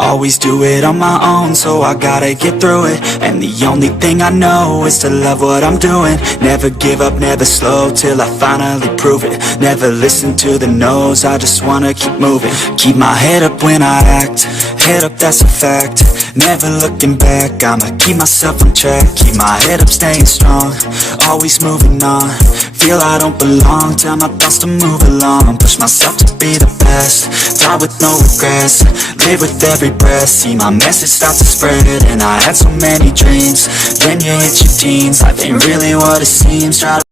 Always do it on my own, so I gotta get through it. And the only thing I know is to love what I'm doing. Never give up, never slow, till I finally prove it. Never listen to the no's, I just wanna keep moving. Keep my head up when I act, head up, that's a fact. Never looking back, I'ma keep myself on track. Keep my head up, staying strong, always moving on. Feel I don't belong, tell my thoughts to move along. Push myself to be the best, die with no regrets. Live with every breath, see my message start to spread. And I had so many dreams, then you hit your teens. Life ain't really what it seems, try to